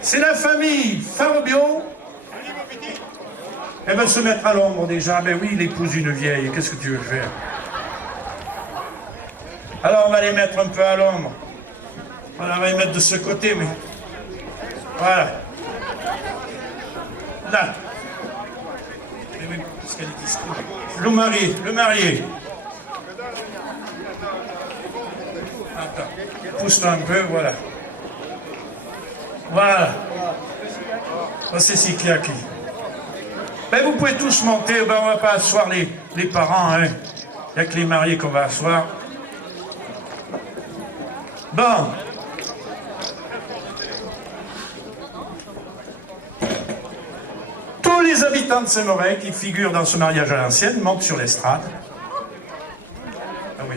C'est la famille Farobio. Elle va se mettre à l'ombre déjà. Mais oui, il épouse une vieille. Qu'est-ce que tu veux faire? Alors on va les mettre un peu à l'ombre. Voilà, on va les mettre de ce côté, mais... Voilà. Là. Mais oui, parce qu'elle est discrète. Le marié. Attends, pousse-toi un peu, voilà. Voilà. Oh, c'est si clair qui. Ben, vous pouvez tous monter, ben, on va pas asseoir les parents, hein. Il n'y a que les mariés qu'on va asseoir. Bon. Tous les habitants de Saint-Maurice qui figurent dans ce mariage à l'ancienne montent sur l'estrade. Ah oui.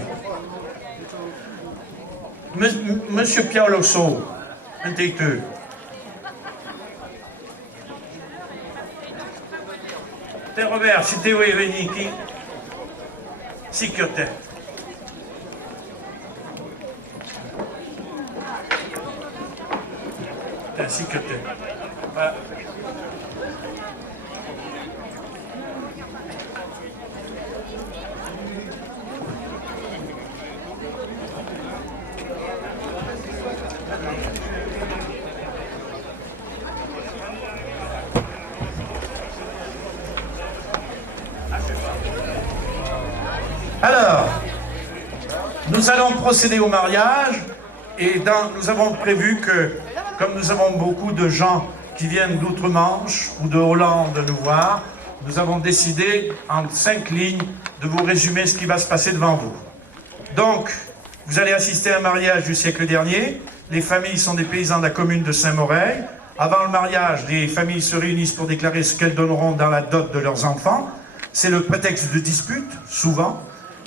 Monsieur Pierre Losso, un têteux. Père Robert, c'était où est venu qui? Sécurité. Sécurité. Voilà. Alors, nous allons procéder au mariage et nous avons prévu que, comme nous avons beaucoup de gens qui viennent d'outre-Manche ou de Hollande nous voir, nous avons décidé en 5 lignes de vous résumer ce qui va se passer devant vous. Donc, vous allez assister à un mariage du siècle dernier. Les familles sont des paysans de la commune de Saint-Moreil. Avant le mariage, les familles se réunissent pour déclarer ce qu'elles donneront dans la dot de leurs enfants. C'est le prétexte de dispute, souvent,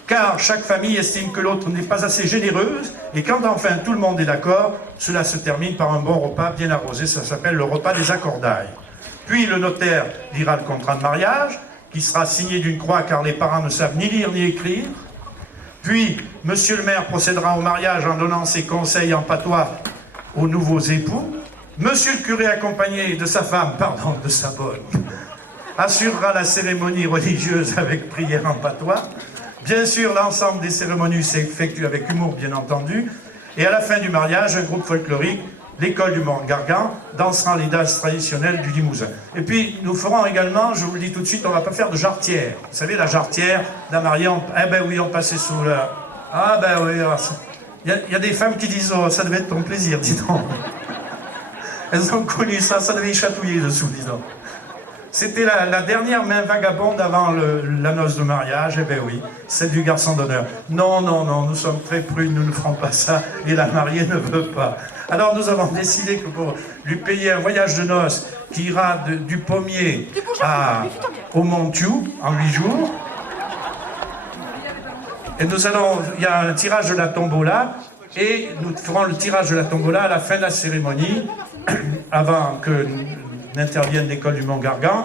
car chaque famille estime que l'autre n'est pas assez généreuse, et quand enfin tout le monde est d'accord, cela se termine par un bon repas bien arrosé, ça s'appelle le repas des accordailles. Puis le notaire lira le contrat de mariage, qui sera signé d'une croix car les parents ne savent ni lire ni écrire. Puis, monsieur le maire procédera au mariage en donnant ses conseils en patois aux nouveaux époux. Monsieur le curé, accompagné de sa femme, pardon, de sa bonne, assurera la cérémonie religieuse avec prière en patois. Bien sûr, l'ensemble des cérémonies s'effectue avec humour, bien entendu. Et à la fin du mariage, un groupe folklorique, l'école du Mont-Gargan, dansera les danses traditionnelles du Limousin. Et puis, nous ferons également, je vous le dis tout de suite, on ne va pas faire de jarretière. Vous savez, la jarretière d'un marié, eh ben oui, on passait sous la... Ah ben oui, il y a des femmes qui disent, oh, ça devait être ton plaisir, dis donc. Elles ont connu ça, ça devait y chatouiller dessous, dis donc. C'était la dernière main vagabonde avant la noce de mariage, eh bien oui, celle du garçon d'honneur. Non, non, non, nous sommes très prudes, nous ne ferons pas ça, et la mariée ne veut pas. Alors nous avons décidé que pour lui payer un voyage de noces qui ira du Pommier au Montiou en 8 jours, et il y a un tirage de la tombola, et nous ferons le tirage de la tombola à la fin de la cérémonie, avant que n'intervienne l'école du Mont-Gargan.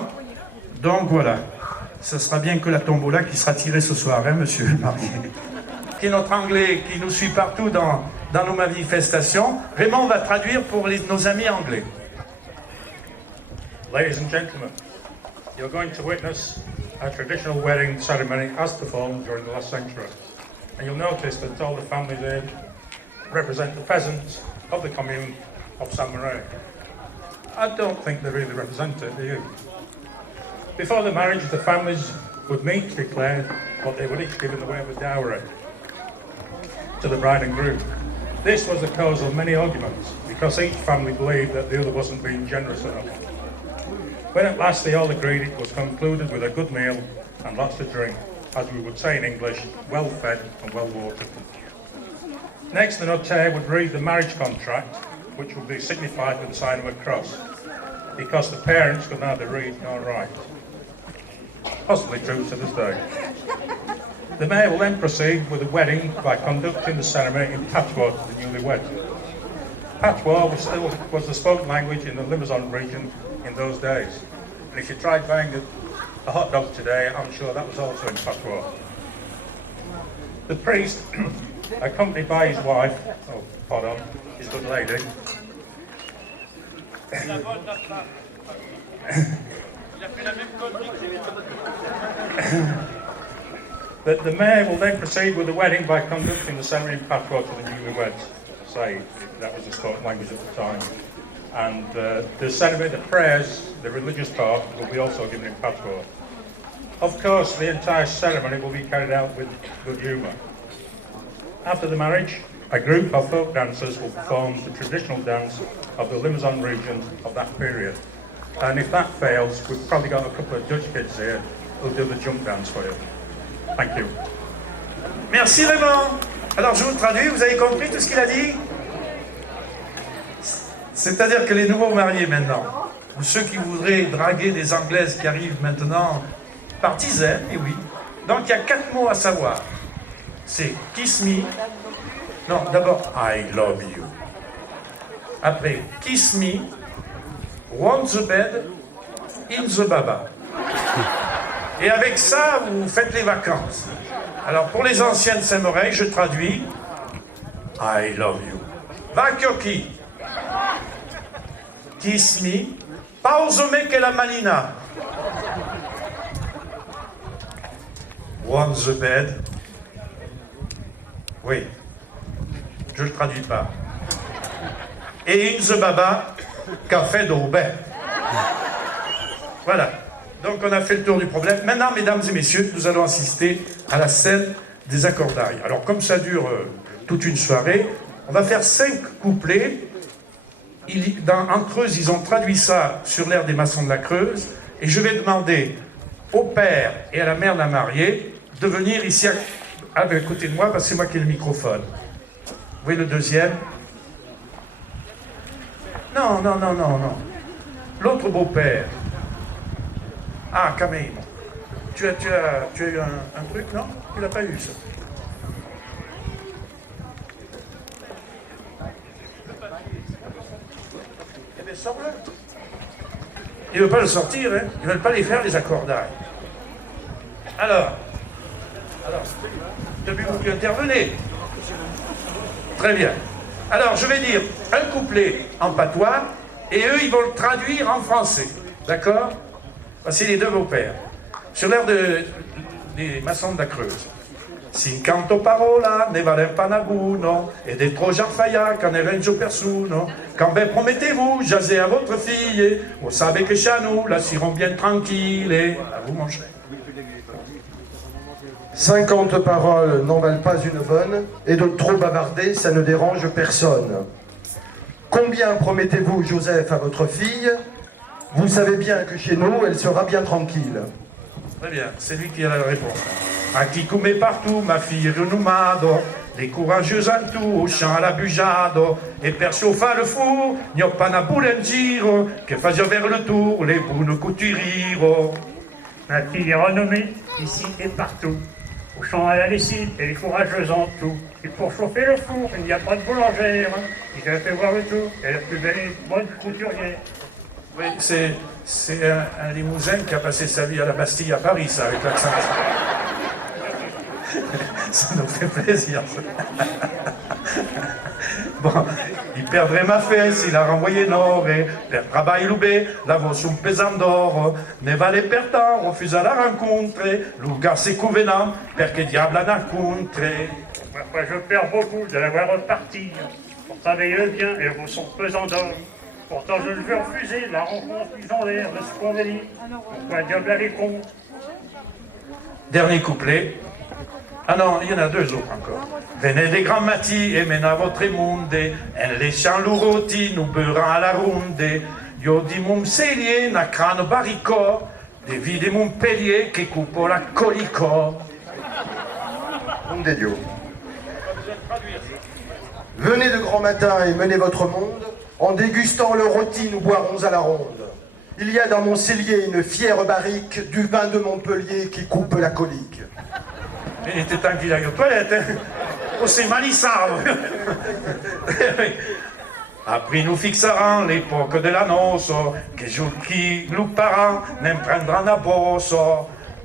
Donc voilà, ce sera bien que la tombola qui sera tirée ce soir, hein, monsieur le marié. Qui est notre anglais qui nous suit partout dans nos manifestations. Raymond va traduire pour nos amis anglais. Ladies and gentlemen, you're going to witness a traditional wedding ceremony as performed during the last century. And you'll notice that all the families here represent the peasants of the commune of Saint-Marais. I don't think they really represent it, do you? Before the marriage, the families would meet to declare what they would each give in the way of a dowry to the bride and groom. This was the cause of many arguments, because each family believed that the other wasn't being generous enough. When at last they all agreed, it was concluded with a good meal and lots to drink, as we would say in English, well fed and well watered. Next, the notaire would read the marriage contract, which would be signified with the sign of a cross, because the parents could neither read nor write. Possibly true to this day. The mayor will then proceed with the wedding by conducting the ceremony in patois to the newlyweds. Patois was the spoken language in the Limousin region in those days. And if you tried buying a hot dog today, I'm sure that was also in patois. The priest, accompanied by his wife, his good lady, the mayor will then proceed with the wedding by conducting the ceremony in patois to the newlyweds. Say that was the spoken language at the time. And the ceremony, the prayers, the religious part, will be also given in patois. Of course, the entire ceremony will be carried out with good humour. After the marriage, a group of folk dancers will perform the traditional dance of the Limousin region of that period. And if that fails, we've probably got a couple of Dutch kids here who'll do the jump dance for you. Thank you. Merci Raymond. Alors je vous traduis, vous avez compris tout ce qu'il a dit? C'est-à-dire que les nouveaux mariés maintenant, ou ceux qui voudraient draguer des Anglaises qui arrivent maintenant par dizaines, et oui. Donc il y a 4 mots à savoir. C'est kiss me. Non, d'abord I love you. Après kiss me, want the bed, in the baba. Et avec ça, vous faites les vacances. Alors, pour les anciennes Saint-Moreil, je traduis. I love you. Vakioki. Kiss me. Pausome che la malina. On the bed. Oui. Je ne le traduis pas. Et in the baba, café d'Aubert. Voilà. Donc on a fait le tour du problème. Maintenant, mesdames et messieurs, nous allons assister à la scène des accordailles. Alors comme ça dure toute une soirée, on va faire 5 couplets. En Creuse, ils ont traduit ça sur l'air des maçons de la Creuse. Et je vais demander au père et à la mère de la mariée de venir ici à côté de moi, parce que c'est moi qui ai le microphone. Vous voyez le deuxième? Non, non, non, non, non. L'autre beau-père. Ah, Camille. Tu as eu un truc, non? Tu l'as pas eu, ça. Eh bien, sors-le. Ils ne veulent pas le sortir, hein? Ils ne veulent pas les faire, les accordailles. Alors, depuis vous intervenez. Très bien. Alors, je vais dire un couplet en patois, et eux, ils vont le traduire en français. D'accord? Voici les deux beaux-pères. Sur l'air des maçons de la Creuse. Cinquanto parola ne valen pas naguno, et des trop jarfaia qu'en ne renzo persuno. Quand ben promettez-vous, jasez à votre fille, vous savez que chez nous, la seront bien tranquille. À vous, mon cher. 50 paroles n'en valent pas une bonne, et de trop bavarder, ça ne dérange personne. Combien promettez-vous, Joseph, à votre fille? Vous savez bien que chez nous, elle sera bien tranquille. Très bien, c'est lui qui a la réponse. A qui come partout, ma fille renumado, les courageux en tout, au champ à la bujado, et per chauffer le four, n'y a pas na boule en giro, que faisait vers le tour, les bounes couturiro. Ma fille est renommée, ici et partout. Au champ à la lessive, elle est courageuse en tout. Et pour chauffer le four, il n'y a pas de boulangère. Il a fait voir le tour, elle est la plus belle et bonne couturière. Oui, c'est un Limousin qui a passé sa vie à la Bastille à Paris, ça, avec l'accent. Ça nous fait plaisir. Bon, il perdrait ma fesse, il a renvoyé Nord, et per travail loubé, la voce un pesant d'or, ne vale pertant, refusa la rencontre, lugar c'est convenant, perché diable en a rencontré. Parfois je perds beaucoup de la voir repartir. Pour travailler bien, elle vaut son pesant d'or. Pourtant je ne veux refuser la rencontre légendaire de ce convenir. Pourquoi diable aller contre? Dernier couplet. Ah non, il y en a deux autres encore. Venez des grands mati et mena votre monde, en les champs louroti, nous beurrons à la ronde. Yo di mon celier, na crâne baricor, des vies de Montpellier qui coupent la colicor. Monde des dieux. Venez de grand matin et menez votre monde, en dégustant le rôti, nous boirons à la ronde. Il y a dans mon cellier une fière barrique du vin de Montpellier qui coupe la colique. Il était temps qu'il aille aux toilettes, hein. Oh, c'est malissard. Après nous fixerons l'époque de l'annonce, que jour qui louparont, n'imprendront la bosse.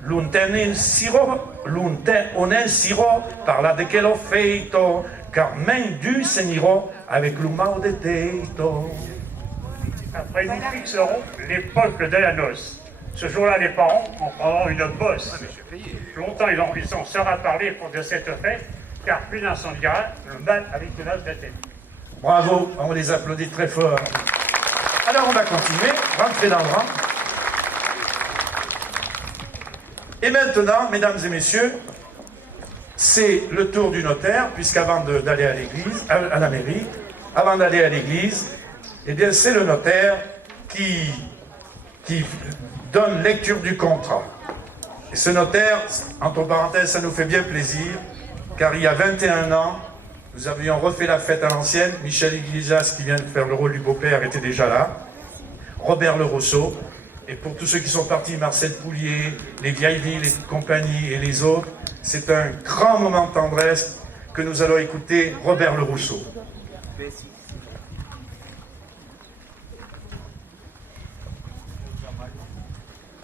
L'unten in siro, l'unten on in siro, parla de quel feito, car main du seniro avec l'umao de teito. Après nous fixerons l'époque de la noce. Ce jour-là, les parents en prendront une bosse. Longtemps, il s'en sera parlé de cette fête, car plus d'un s'en dira le mal avec une as de tête. Bravo, on les applaudit très fort. Alors on va continuer, rentrer dans le rang. Et maintenant, mesdames et messieurs, c'est le tour du notaire, puisqu'avant d'aller à l'église, à la mairie, avant d'aller à l'église, eh bien c'est le notaire qui donne lecture du contrat. Et ce notaire, entre parenthèses, ça nous fait bien plaisir, car il y a 21 ans, nous avions refait la fête à l'ancienne. Michel Iglesias, qui vient de faire le rôle du beau-père, était déjà là. Robert Le Rousseau. Et pour tous ceux qui sont partis, Marcel Poulier, les Vieilles Villes et compagnie et les autres, c'est un grand moment de tendresse que nous allons écouter Robert Le Rousseau.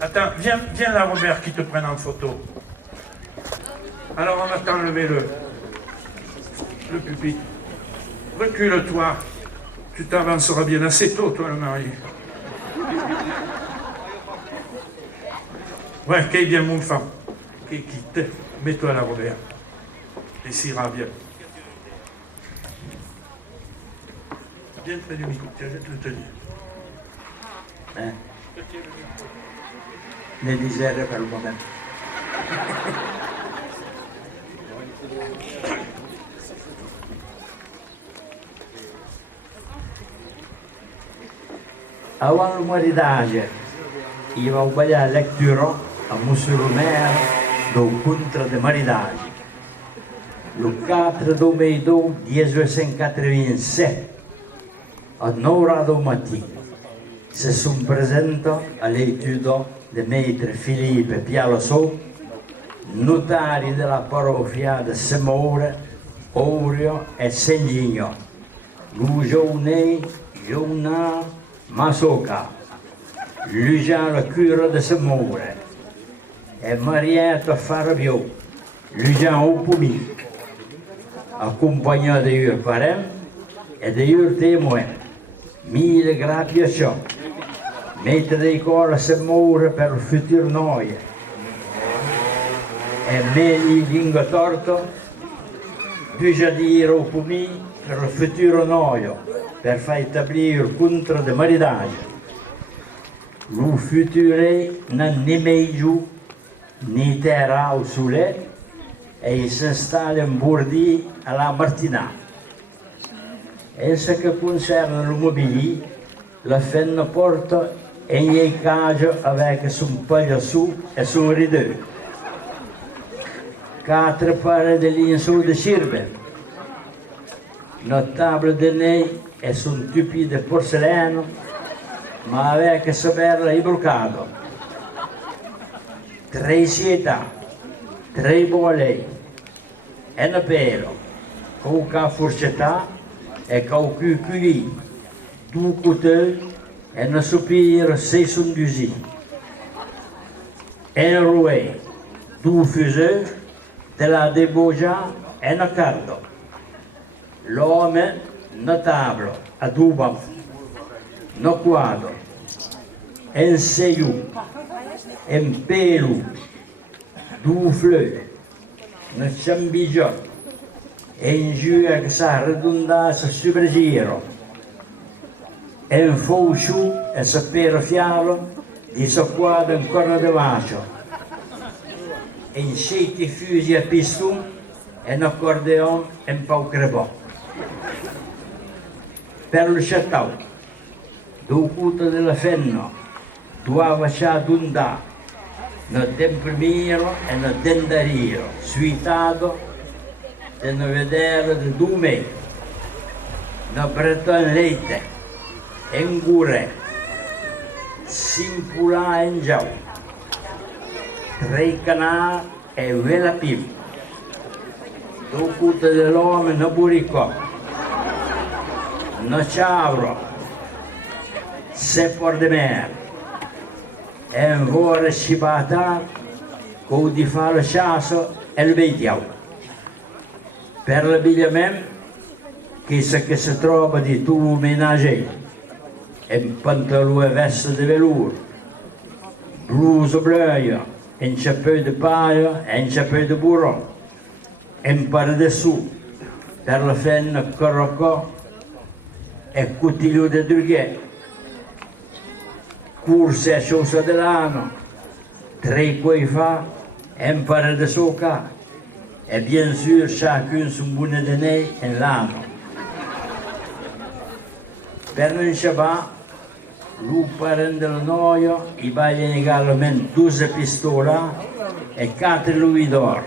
Attends, viens là, Robert, qui te prenne en photo. Alors on attend lever le pupitre. Recule-toi. Tu t'avanceras bien assez tôt, toi, le marié. Ouais, qu'est bien mon femme. Qui quitte. Mets-toi là, Robert. Et s'ira bien. Bien près du micro. Tiens, je vais te le tenir. Hein? Ne disere per il momento. Avant le mariage, il va envoyer la lecture à Monsieur le maire du contrat de mariage. Le 4 mai 1887, à 9 heures du matin, se sont présentés à l'étude de maître Philippe Pialosso, notari della parrocchia de Semore, Orio e Saint-Gignon, le Journal Masoca, lui Jean le cure de Semore, e Marietta Farabio, lui Jean Opumi, accompagné de leurs parents et de leurs témoins. Mille gratifications. Maître d'école Semore per il futur noie. E Meli Lingua Torto, déjà dire Opumi per il futuro noio, per far établir il contrat de mariage. Le futur non ni meglio ni terra au soleil et il s'installe in Bourdi à la Martina. En ce qui concerne le mobilier, la femme porte un cage avec son paillasson et son rideau. 4 paires de lienceaux de cirbe. Notre table de nez est son tupi de porcelaine, mais avec sa perla e brocado. 3 sieta, 3 bolei, un pelo, qualche fourchetta e qualche cuillère, 2 couteaux et un soupir 612. Un rouet, 2 fuseux, de la débauja e un cardo. L'homme notable a 2 bancs, no quadro, un seio, un pelo, 2 fleurs, un ciambigio e un jus che sa ridondanza sul giro. Un fouchou e sapere fialo di sacquato in corno di vacio. Un 7 fusi a piston e un accordeon e un pau crepò. Per il chateau, 2 cuto della fenna, 2 vacciate d'undà, un temprimiro e un dendario, suitato di un vedere di 2 metri, un breton leite, un gure, simpula in giau, 3 canali e vela pim, 2 cuto dell'uomo, un buricò, un ciavro, 6 por de mer, e un vore scipata con di fare il ciasso e il vediamo. Per l'abbigliamento, chissà che si trova di tuo ménager, un pantalone e veste di velours, blouse bleue, un chapeau di paille e un chapeau di buron, un par dessous per la fenna corrocò e cutillo di drughet, curse a sciausa dell'anno, 3 coiffes, un par de soca et bien sûr chacun son bonnet de nez en l'anno. Per un Shabbat, lui parent del noio, i baglia également 12 pistoles et 4 louis d'or.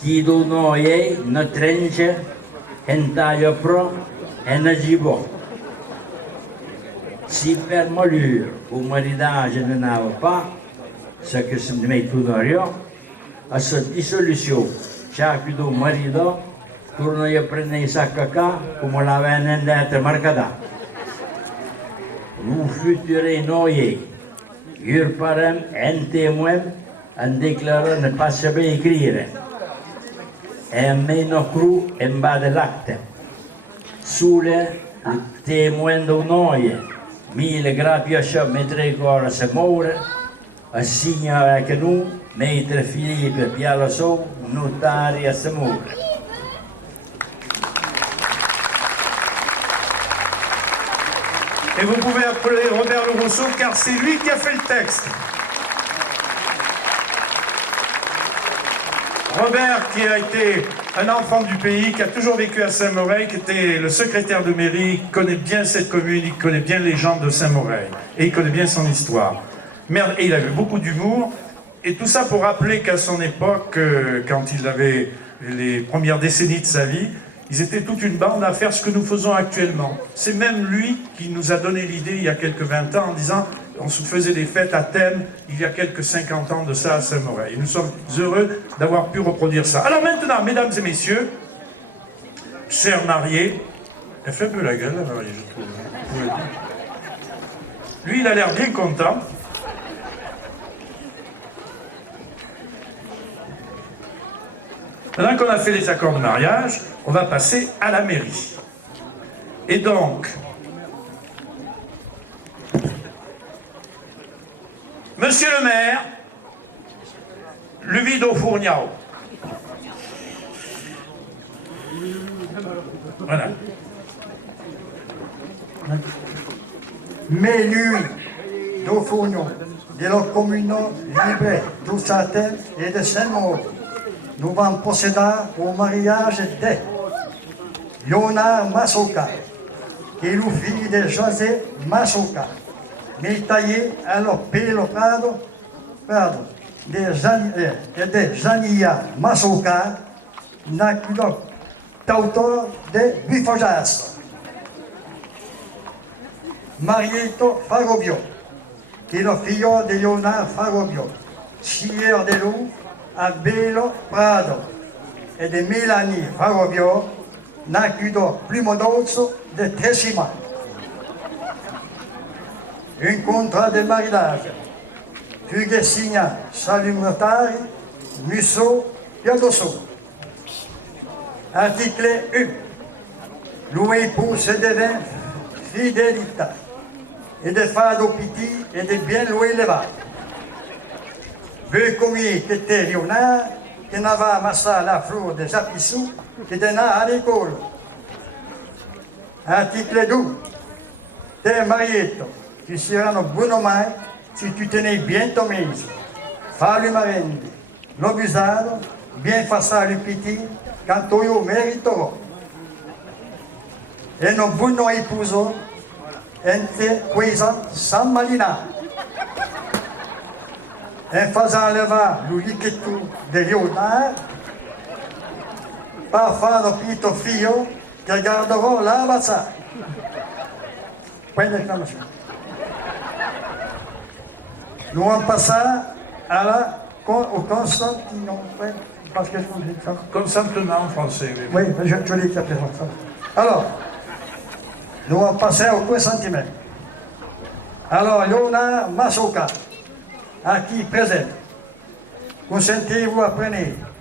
Chi do noie, una trenche, un taglio pro e una gibot. Si per malheur, au mariage ne n'avait pas, ce que se met tout dans rien, a cette dissolution, chaque do marido torna a prendere sa cacà come la vendetta marcata. Nous futurs noyés, leurs parents un témoin en déclarant ne pas savoir écrire. Et en meno cru en bas de l'acte. Sole, le témoin d'honneur, mille grappia mentre ancora se muore, assigna avec nous, maître Philippe Pialoso, notaire à se muore. Et vous pouvez appeler Robert Le Rousseau car c'est lui qui a fait le texte. Robert, qui a été un enfant du pays, qui a toujours vécu à Saint-Moreil, qui était le secrétaire de mairie, qui connaît bien cette commune, il connaît bien les gens de Saint-Moreil, et il connaît bien son histoire. Et il avait beaucoup d'humour, et tout ça pour rappeler qu'à son époque, quand il avait les premières décennies de sa vie, ils étaient toute une bande à faire ce que nous faisons actuellement. C'est même lui qui nous a donné l'idée il y a quelques 20 ans en disant on se faisait des fêtes à thème il y a quelques 50 ans de ça à Saint-Moreil. Et nous sommes heureux d'avoir pu reproduire ça. Alors maintenant, mesdames et messieurs, chers mariés, elle fait un peu la gueule la mariée, je trouve. Lui, il a l'air bien content. Maintenant qu'on a fait les accords de mariage, on va passer à la mairie. Et donc, Monsieur le maire, Luvido Fourniao. Voilà. Mais lui, do Fogno, dello Comune libre do Sate et de Saint-Maur, nous allons procéder au mariage de Yona Masoka et le fils de José Masoka, mais taillé à leur pelo prado de Jania Masoka, nacudo tautor de Bifojas. Marieto Farobio, che è il figlio di Yona Farobio, scier de Lu a Belo Prado, e di Melanie Farobio, nacudo Plumodozzo de Tessima. Un contrat de mariage, che signa Salumatari, Musso, Piadosso. Article 1. Lui pour se devint fidélité, et de fado piti et de bien louer le va. Vu comme il était Léonard, qui n'avait amassé la fleur de Japissou, qui était à l'école. Article 2. Te marito, tu seras un bon homme si tu tenais bien ton mise. Fais le marende, l'obusado, bien face à le petit, quand tu mérito. E non bunno épousons, ente quesa San Malina. En faisant lever le liquido de Léonard, par faire le petit figlio qui garderont la bassa. Point d'exclamation. Nous allons passer au Constantinople, parce que je vous dis ça. Consentement en français. Oui, je l'ai capté ça. Alors, nous allons passer au Constantinople. Alors, Yona Masoka, à qui présente, consentez-vous à prendre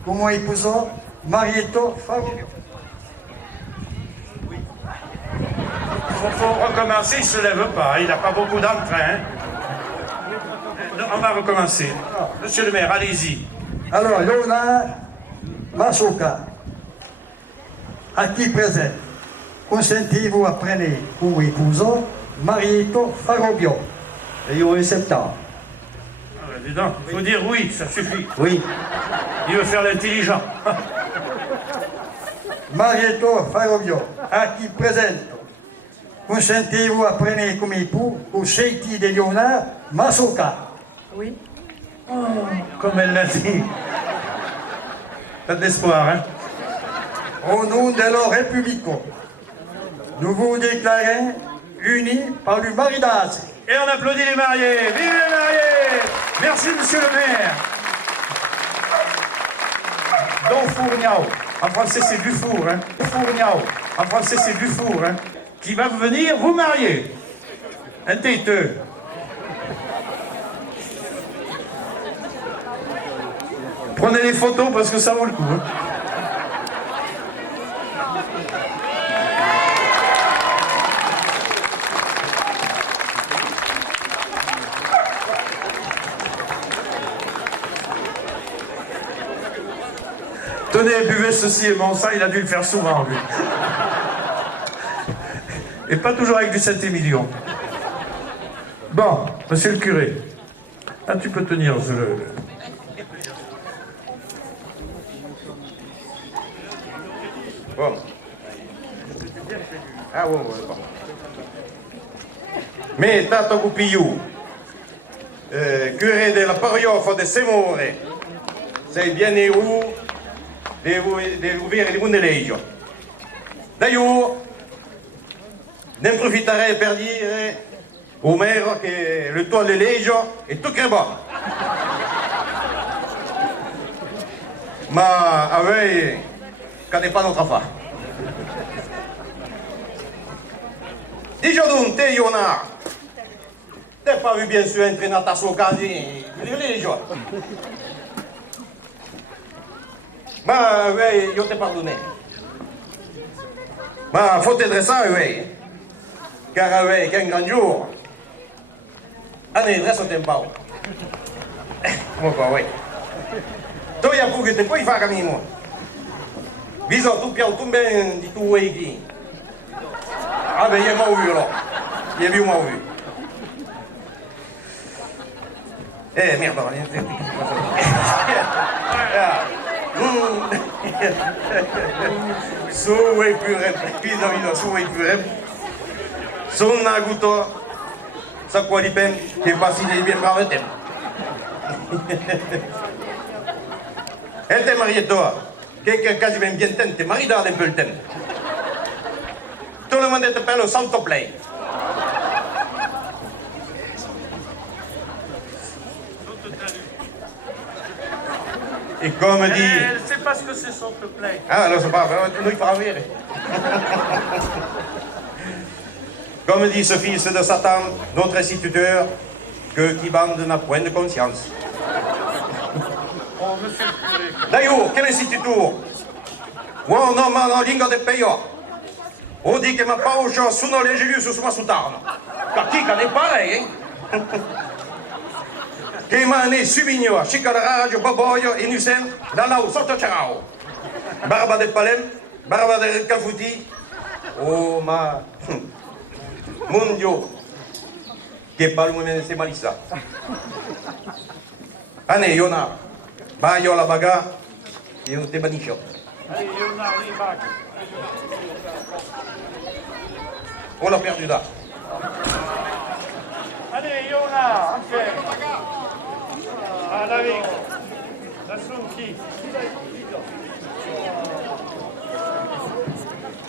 comme épousant Marieto Fabio. Il faut recommencer, il ne se lève pas, il n'a pas beaucoup d'entrain. On va recommencer. Monsieur le maire, allez-y. Alors, Yona Masoka, à qui présente, consentez-vous à prendre comme épousant Marieto Farobio. Et io accepta. Dis donc, il faut dire oui, ça suffit. Oui. Il veut faire l'intelligent. Marieto Farobio, à qui présente, consentez-vous à prendre comme époux au Seiti de Léonard Masoka. Oui. Comme elle l'a dit. Pas d'espoir, hein? Au nom de la République, nous vous déclarons unis par le mariage. Et on applaudit les mariés. Vive les mariés! Merci, monsieur le maire. Don Fourniao. En français, c'est Dufour, hein? Fourniao. En français, c'est Dufour, hein? Qui va venir vous marier. Un têteux. Prenez les photos parce que ça vaut le coup. Hein. Tenez, buvez ceci et bon, ça, il a dû le faire souvent, lui. Et pas toujours avec du Saint-Émilion. Bon, monsieur le curé, là tu peux tenir le... Bon. Ah bon, bon. Me tato Cupigliù, curé della parrocchia di Semore, sei viene devo avere un legge. Da io ne approfitterei per dire au maire che le tuo legge è tutto bon. Ma a voi, che n'est pas notre affaire. Dis-je donc, t'es Yona. T'as pas vu bien sûr entrer dans ta socadie, le legge. Ma oui, io ti pardonne. Ma faut t'aider ça, oui. Car oui, qu'un grand jour, on est dressé au tempo. Come qua, oui. Tu hai pure che poi fa cammino. Bisogna tu più tu ben di tu qui. Ah ben, io m'ho vu là. Io vi m'ho vu. Merde, su e pure, pido, su e pure. Sono avuto sa quali pen che passi di bien bravo tempo. E te marietto, che quasi ben tente, marito un po' il tempo. Tout le monde est appelé au salto play. Et comme dit... Elle sait pas ce que c'est salto play. Ah, alors c'est pas grave, nous il fera rire. Comme dit ce fils de Satan, notre instituteur, que qui bande n'a point de conscience. Oh, monsieur le curé. D'ailleurs, quel instituteur? Uomo non ma lingua del peio. O di che ma paucio sono le gelu su sua sutarno. Catica ne pare, Che mane subigno, chica la radio baboio e nusen, da là sotto ciao. Barba del palem, barba del cafuti. Oh ma mon Dio. Che balmo se malissa. Ane Yona. Baio la baga e un te baniscio. Allez, Léonard, les bacs. On l'a perdu là. Allez, Léonard, ok. Ah, la vigne. La souki.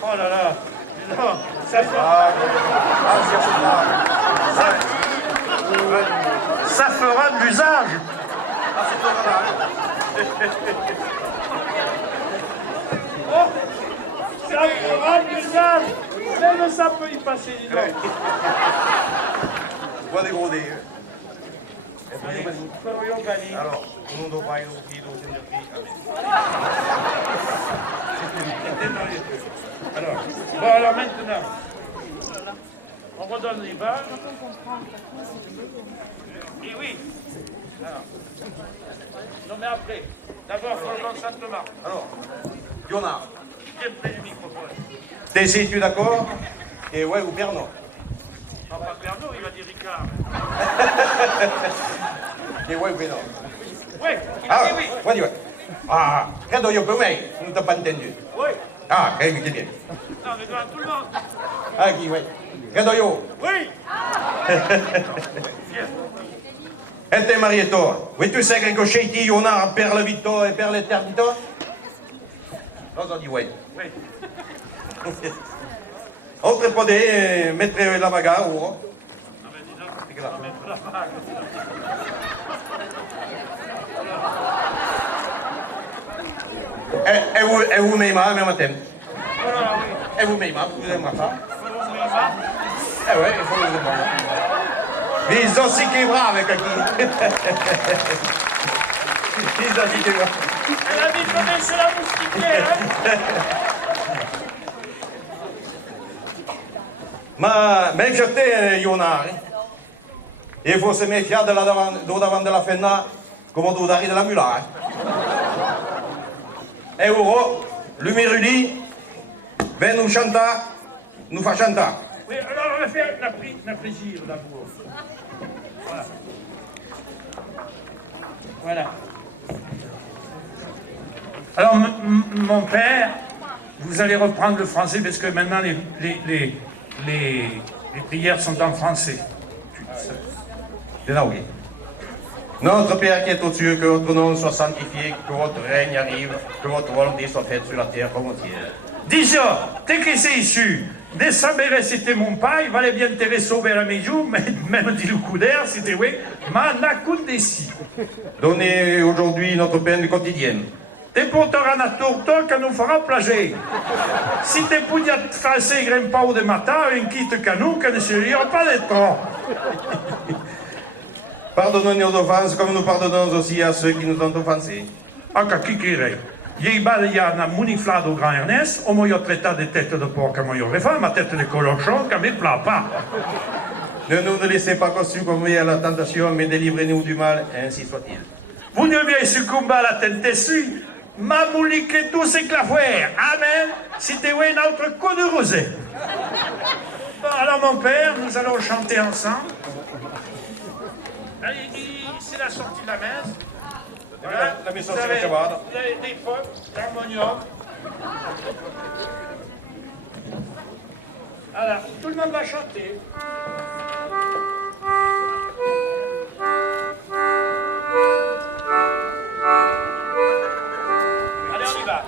Oh là là. Dis donc, ça fera de l'usage. Oh, ça fera de l'usage. Même ça peut y passer, dis donc. Vois des gros dés. Florian Gagny. Alors, tout le monde va y aller Alors maintenant, on redonne les balles. Et oui. Alors. Non mais après, d'abord Florian Sainte-Marc. Alors, Yona, Viens près du microphone. es-tu d'accord? Et ouais ou Pernod? Non pas Pernod, il va dire Ricard. Et ouais ou Pernod? Oui, il Ah, dit oui. ouais, ouais. Ah, credo io per me, non t'as pas entendu. Oui. Ah, che bien. Non mais devant tout le monde. Ah, qui, ouais. Credo io. Oui. E te Marietto, vuoi tu sai che coscetti Yona per la vita e per l'eternità? Cosa di vuoi? Oui. Oltre poter mettere la bagarre, oh. Non mais dis donc, C'est que là. on va mettre la bague. E vous même en même temps. Voilà, oui. E vous même, vous aimez ça? Florian Gagny. Eh ouais, il faut le demander. Mais ils sont si che bravi, qui. Ils ont dit que... Elle a mis tomber sur la moustiquaire, hein? Ma même jeté, Yona. Il faut se méfier de la davant de la fenna, comme on doit de la mula. Et Euro, l'Umeruli, ven nous chanta, nous fa chanta. Oui, alors on va faire la plaisir d'amour. Voilà. Voilà. Alors, mon père, vous allez reprendre le français parce que maintenant les prières sont en français. C'est là, oui. Notre Père qui est aux cieux, que votre nom soit sanctifié, que votre règne arrive, que votre volonté soit faite sur la terre comme au ciel. Disons, t'es que c'est issu. De saber c'était mon pai, valait bien te sauver à mes jours, mais même dit le coup d'air, c'était oui, ma nakundesi. Donnez aujourd'hui notre peine quotidienne. Te portera na torto que nous fera plager. Si te podia faire grimpau de matin, un quitte canou, que ne serait pas de trop. Pardonnez nos offenses comme nous pardonnons aussi à ceux qui nous ont offensés. Aka kikire. Iei balia na muniflado grand Ernest, o moio traita de tête de porc à moio refa, ma tête de colochon, qu'à me plat pas. Ne nous laissez pas succomber à la tentation, mais délivrez-nous du mal, ainsi soit-il. Vous devez succomber à la tentation, ma moulique tous ces clafouères. Amen. C'était ouais notre coup de rosée. Bon, alors mon père, nous allons chanter ensemble. Allez, c'est la sortie de la messe. Voilà. La mission Vous sur le avez Shabbat. des potes, l'harmonium. Alors, tout le monde va chanter. Allez, on y va.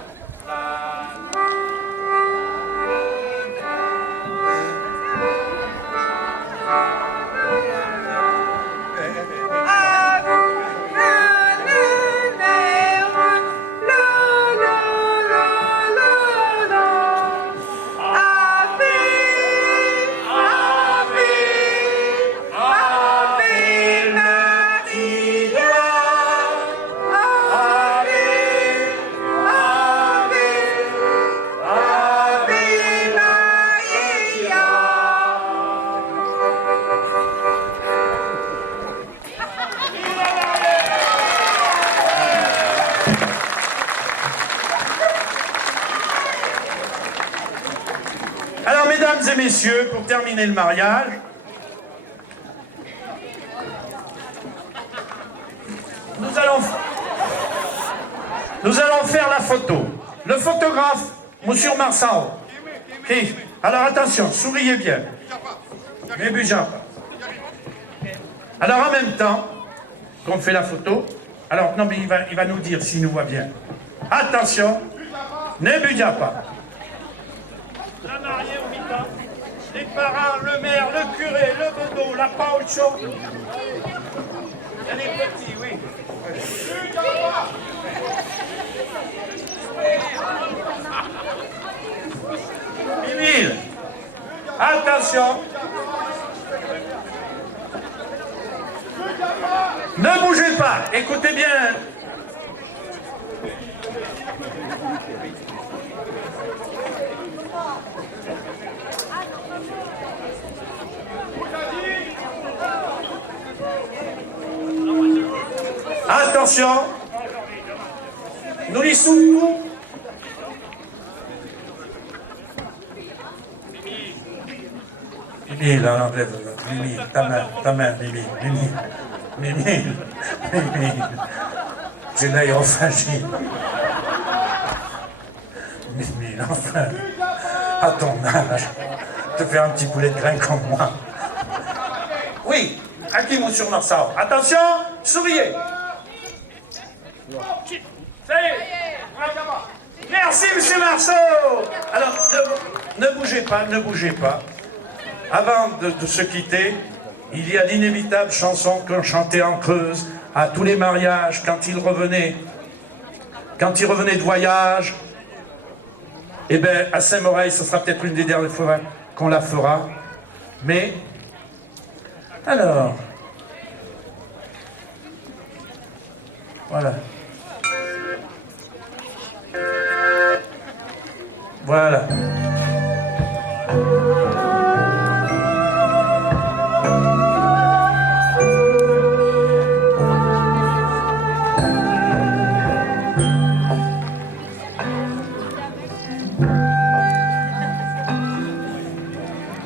Alors, mesdames et messieurs, pour terminer le mariage, nous allons faire la photo. Le photographe, Monsieur Marsan. Ok. Alors attention, souriez bien. Ne bougez pas. Alors en même temps qu'on fait la photo, alors non mais il va nous dire s'il nous voit bien. Attention, ne bougez pas. La mariée au mi-temps, les parents, le maire, le curé, le bedeau, la paucho. Il y a des petits, oui. Mimile, attention. Ne bougez pas, écoutez bien. Attention, nous les sous. Mimi, là, enlève, Mimi, ta main, Mimi, Mimi, j'ai l'aérophagie. Mimi, enfin, à ton âge, te faire un petit poulet de grain comme moi. Oui, à qui, monsieur Marceau? Attention, souriez. Ça y est. Merci, monsieur Marceau. Alors, ne bougez pas, ne bougez pas. Avant de se quitter, il y a l'inévitable chanson qu'on chantait en Creuse à tous les mariages quand ils revenaient de voyage. Eh bien, à Saint-Moreil, ce sera peut-être une des dernières fois qu'on la fera. Mais, alors, voilà. Voilà.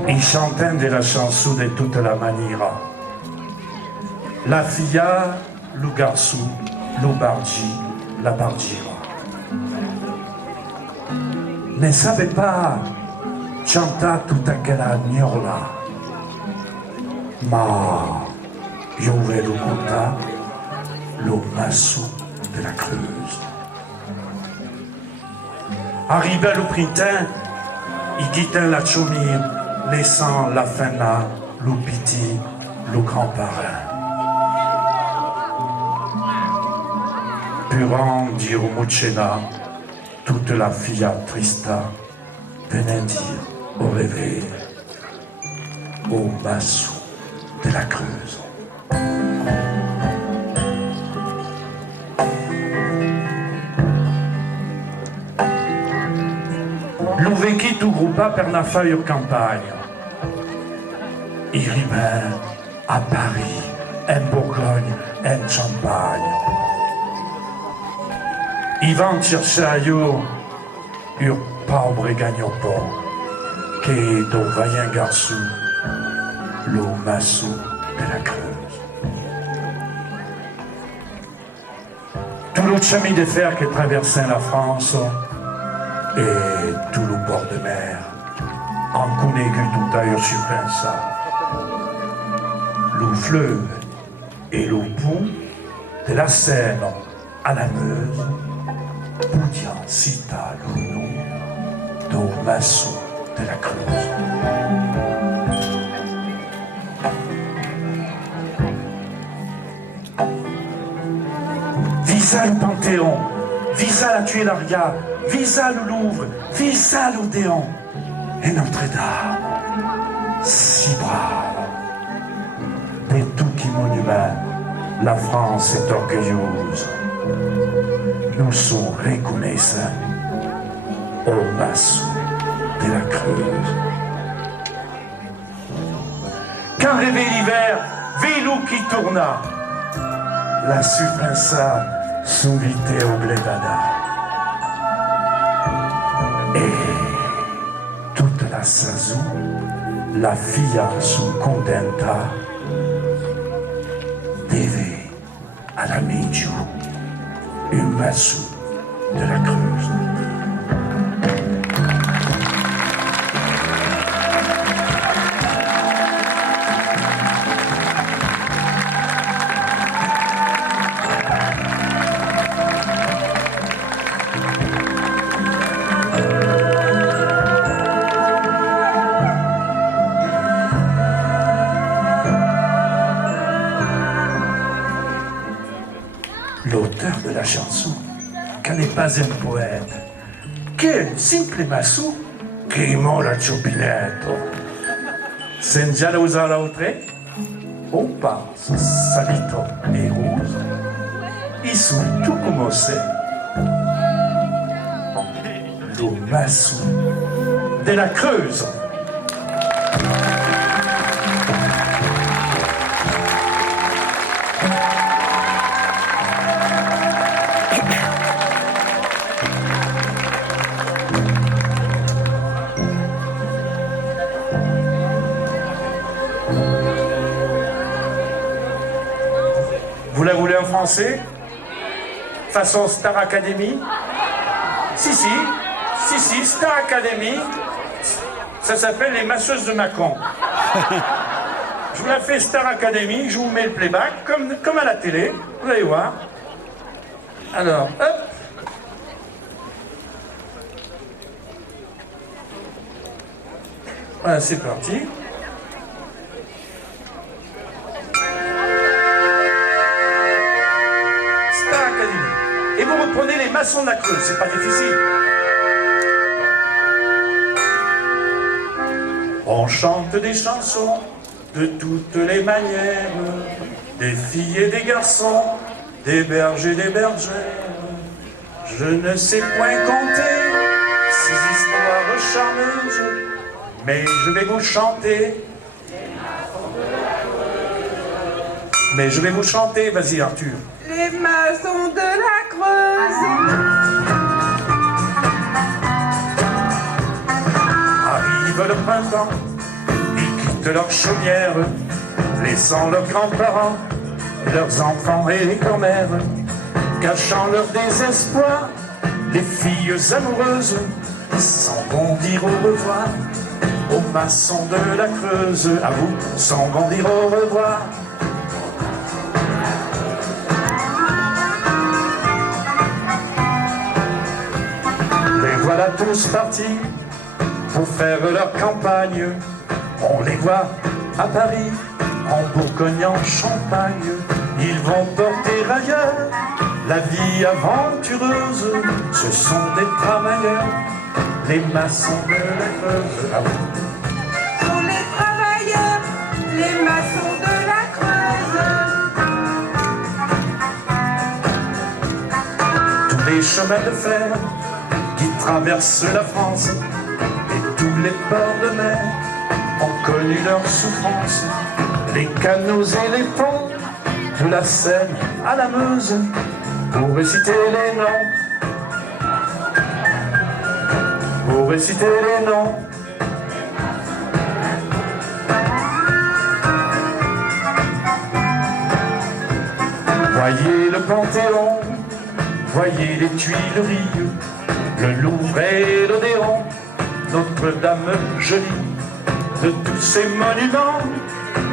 Ils chantaient de la chanson de toute la manière. La filla, le garçon, le bargi, la bargira. Ne savait pas chanter toute aquella gnola. Ma io vais le contar, le massou de la Creuse. Arrivé le printemps, il quittait la chaumière, laissant la fena, le piti, le grand parrain. Purant dire au Mucena, toute la filla trista venait dire au réveil, au massou de la Creuse. Lo vecchi tout groupa per una feuille campagne. Il rimane à Paris, en Bourgogne, en Champagne. Ils vont chercher ailleurs, un pauvre gagnopon, qui est au vaillant garçon, le massou de la Creuse. Tout le chemin de fer qui traversait la France et tout le bord de mer, en connaît tout ailleurs sur ça. Le fleuve et le pont de la Seine à la Meuse, Boudian cita le nom de massou de la Creuse. Visa le Panthéon, visa la Tuileries, visa le Louvre, visa l'Odéon et Notre-Dame, si brave. De tout qui monument, la France est orgueilleuse. Nous sommes reconnaissants au massou de la Creuse. Quand rêvait l'hiver, vélo qui tourna, la suppensa s'invitait au Blédada. Et toute la saison, la filla sont contenta d'aider à la Midjou, un massou de la Creuse. L'auteur de la chanson, qu'elle n'est pas un poète, qu'un simple massou qui aimait la ciopinette. Senza la usare l'autre, on pense salito et rose, ils sont tout commencé. Le massou de la Creuse. Vous la voulez en français? Façon Star Academy? Si, Star Academy. Ça s'appelle les masseuses de Macron. Je vous la fais Star Academy, je vous mets le playback, comme à la télé, vous allez voir. Alors, hop. Voilà, c'est parti. Et vous reprenez les maçons de la Creuse, c'est pas difficile. On chante des chansons de toutes les manières, des filles et des garçons, des bergers et des bergères. Je ne sais point compter ces histoires Mais je vais vous chanter. Mais je vais vous chanter, vas-y Arthur. Les maçons de la Creuse. Arrive le printemps, ils quittent leur chaumière, laissant leurs grands-parents, leurs enfants et les grand-mères, cachant leur désespoir, les filles amoureuses s'en vont dire au revoir aux maçons de la Creuse. À vous, s'en vont dire au revoir. Les voilà tous partis pour faire leur campagne. On les voit à Paris, en Bourgogne, en Champagne. Ils vont porter ailleurs la vie aventureuse. Ce sont des travailleurs, les maçons de la Creuse. Ah oui. Sont les travailleurs, les maçons de la Creuse. Tous les chemins de fer qui traversent la France et tous les ports de mer ont connu leur souffrance. Les canaux et les ponts, de la Seine à la Meuse, pour réciter les noms. Pour réciter les noms. Voyez le Panthéon, voyez les Tuileries, le Louvre et l'Odéon, Notre-Dame jolie. De tous ces monuments,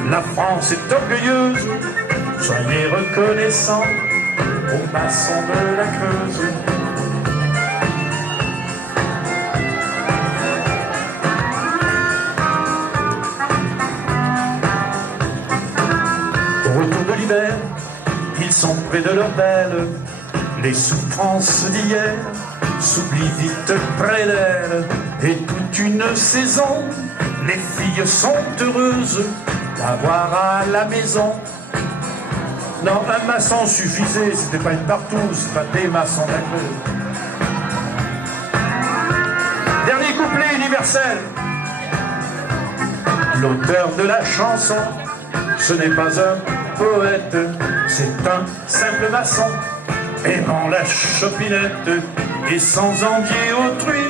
la France est orgueilleuse. Soyez reconnaissants aux maçons de la Creuse. Au retour de l'hiver, ils sont près de leur belle. Les souffrances d'hier s'oublient vite près d'elles. Et toute une saison, les filles sont heureuses d'avoir à la maison. Non, un maçon suffisait, c'était pas une partouze, pas des maçons d'accord. Dernier couplet universel. L'auteur de la chanson, ce n'est pas un poète, c'est un simple maçon, aimant la chopinette et sans envier autrui.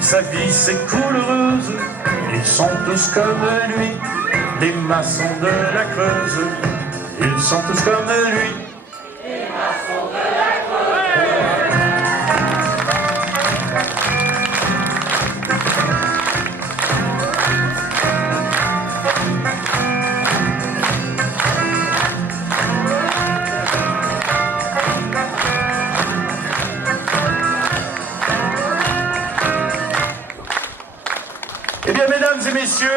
Sa vie s'écoule heureuse, ils sont tous comme lui, les maçons de la Creuse. Ils sont tous comme lui. Les maçons de la Creuse. Eh bien, mesdames et messieurs,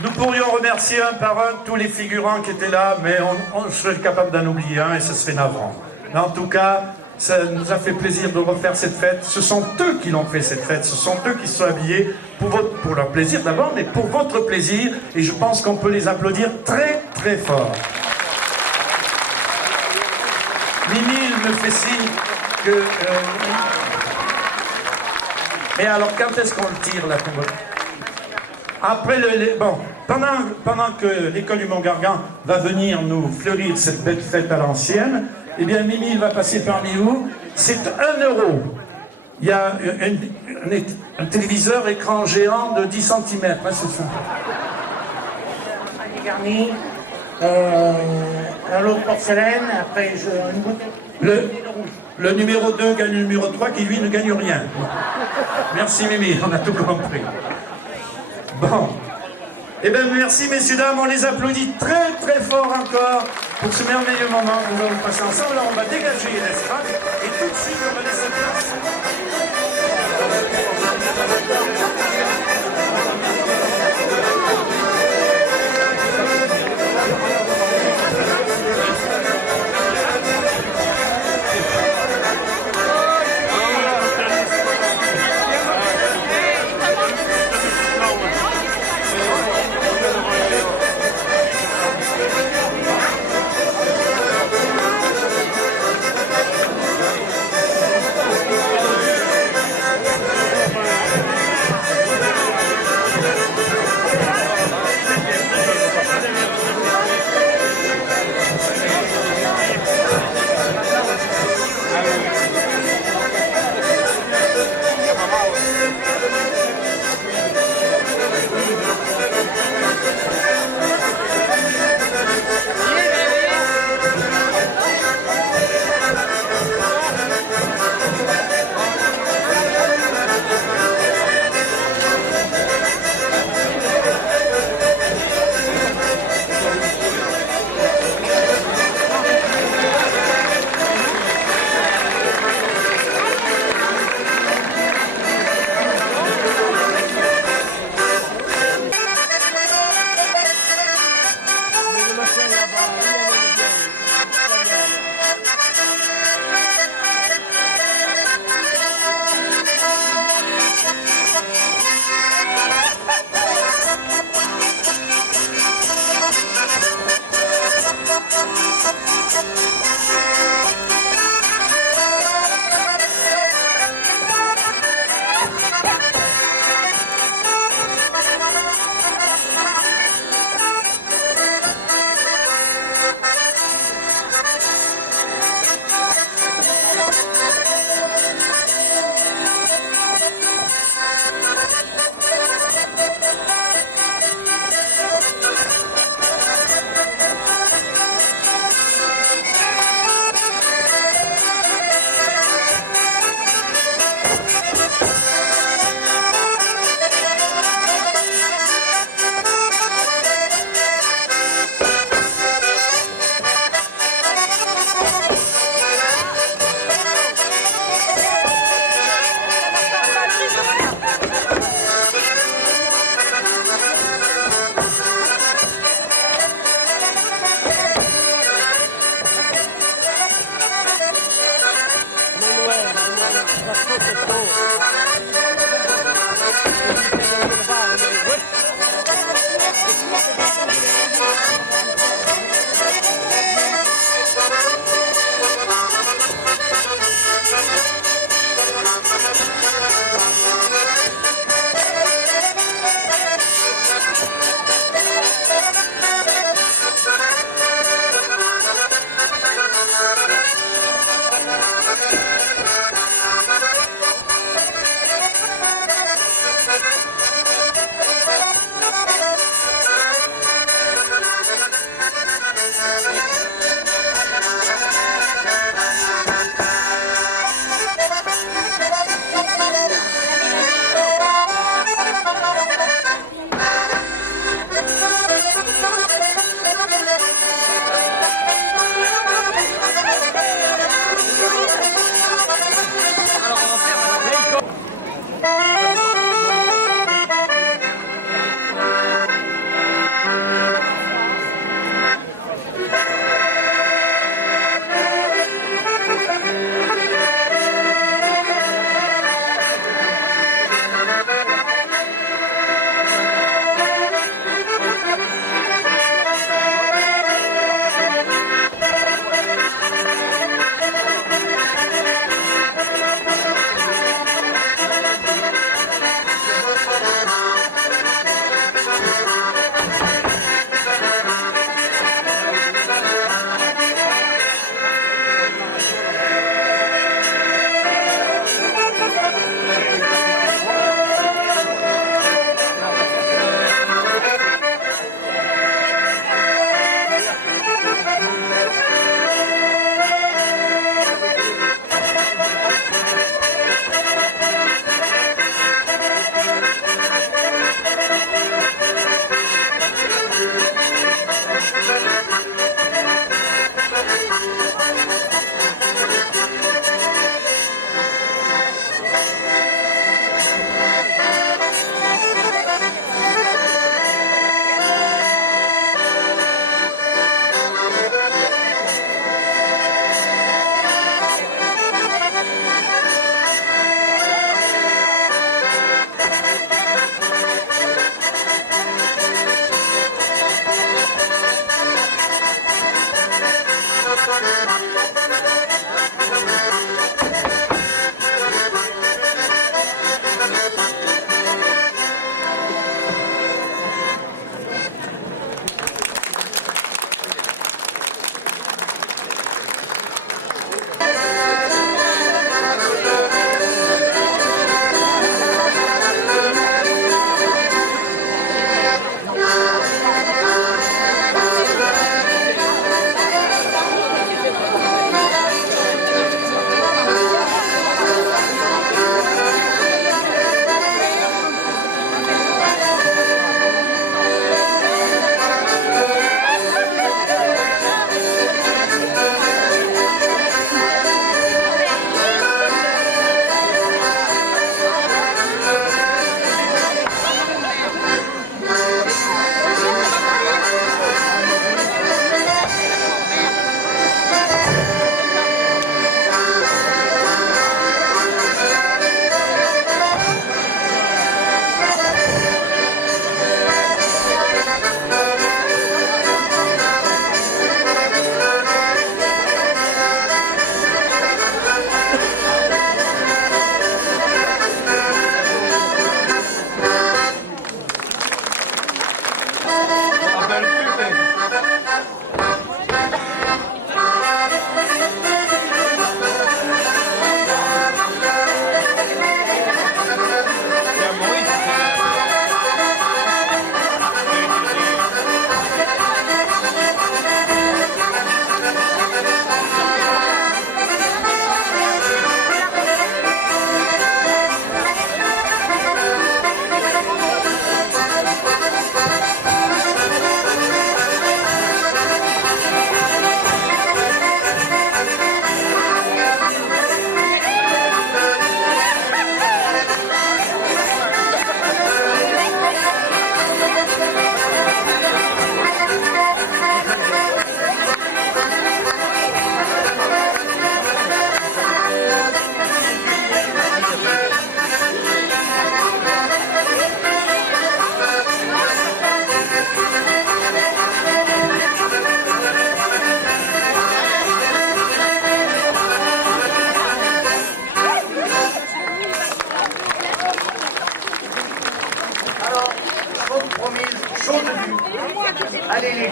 nous pourrions remercier un par un tous les figurants qui étaient là, mais on serait capable d'en oublier un et ce serait navrant. Mais en tout cas, ça nous a fait plaisir de refaire cette fête. Ce sont eux qui l'ont fait cette fête, ce sont eux qui se sont habillés pour leur plaisir d'abord, mais pour votre plaisir. Et je pense qu'on peut les applaudir très très fort. Mimi, il me fait signe que... Mais alors, quand est-ce qu'on le tire, la tombe? Après bon, pendant que l'école du Mont-Gargan va venir nous fleurir cette belle fête à l'ancienne, eh bien Mimi va passer parmi vous. C'est 1 €. Il y a un téléviseur écran géant de 10 cm, hein, c'est ça. Panier garni, un lot de porcelaine, après une bouteille de rouge. Le numéro 2 gagne le numéro 3 qui lui ne gagne rien. Merci Mimi, on a tout compris. Bon, eh bien merci messieurs, dames, on les applaudit très très fort encore pour ce merveilleux moment que nous allons passer ensemble. Alors on va dégager l'espace et tout de suite on va laisser place.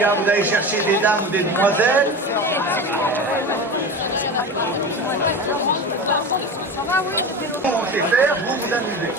là, vous allez chercher des dames ou des demoiselles. On sait faire, vous vous amusez.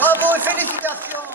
Bravo et félicitations!